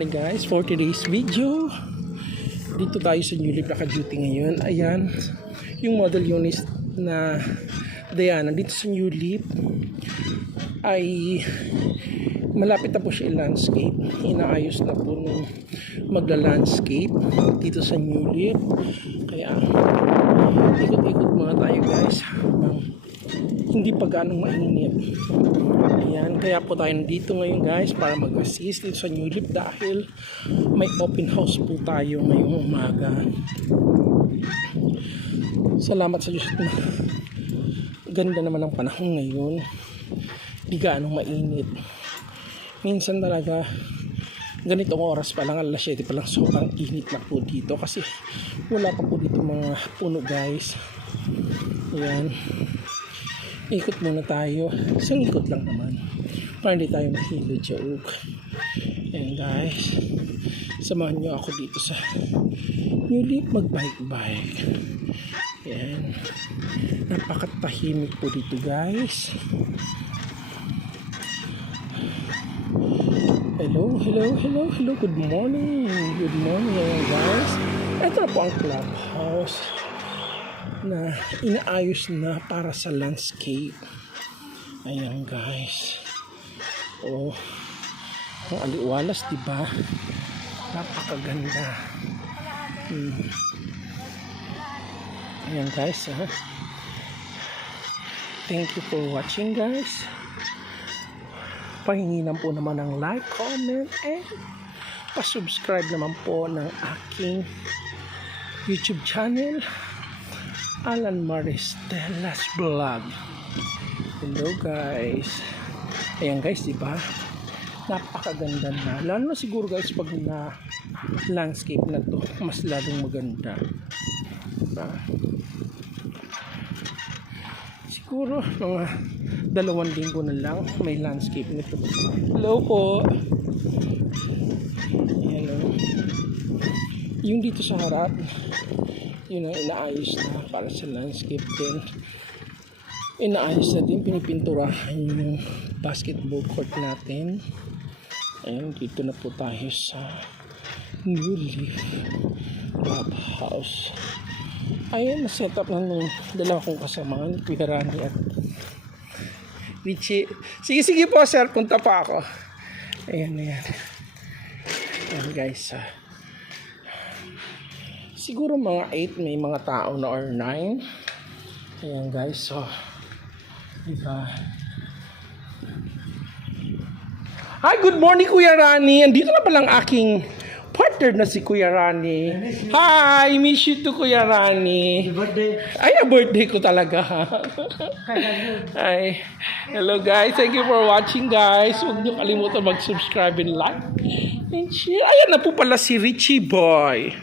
Guys, for today's video, dito tayo sa New Leaf naka-duty ngayon. Ayan, yung model unit na Diana dito sa New Leaf ay malapit na po siya i-landscape. Inaayos na po nung magla-landscape dito sa New Leaf. Kaya ikot-ikot muna tayo guys habang hindi pa ganong mainit. Ayan, kaya po tayo nandito ngayon guys para mag-assist dito sa New Leaf dahil may open house po tayo ngayong umaga. Salamat sa Diyos na ganda naman ang panahon ngayon, di ganong mainit. Minsan talaga ganitong oras pa lang, alas 7 pa lang, sobrang init na po dito kasi wala pa po dito mga puno guys. Ayan, ikot muna tayo, isang ikot lang naman para hindi tayo mahilo joke. Ayan guys, samahan nyo ako dito sa New Leaf mag-bike-bike. Ayan, napakatahimik po dito guys. Hello, good morning. Good morning guys. Ito na po ang clubhouse na inaayos na para sa landscape. Ayan guys. Oh, ang aliwalas, diba? Napakaganda. Ayan guys, ha? Thank you for watching guys. Pahinginan po naman ng like, comment, and pa-subscribe naman po ng aking YouTube channel, Alan Maristelas Vlog. Hello guys. Ayan guys, diba? Napakaganda na. Lalo na siguro guys pag na landscape na to, mas lalong maganda. Diba? Siguro mga 2 linggo na lang may landscape nito. Hello po. Ayan o. Yung dito sa harap, yun ang inaayos na para sa landscape din. Inaayos na din, pinipinturahan yung basketball court natin. Ayan, dito na po tayo sa New Leaf Clubhouse. Ayan, na-set up na nung dalawa kong kasama, Kuya Rani at Richie. Sige po sir, punta pa ako. Ayan. Ayan guys. Siguro mga 8 may mga tao na or 9. Ayan guys, so diba? Hi, good morning Kuya Rani. Andito na palang aking partner na si Kuya Rani. Hi, miss you to Kuya Rani. Birthday. Ay, birthday ko talaga. Ay, hello guys. Thank you for watching guys. Huwag niyo kalimutan mag-subscribe and like and share. Ayan na po pala si Richie Boy.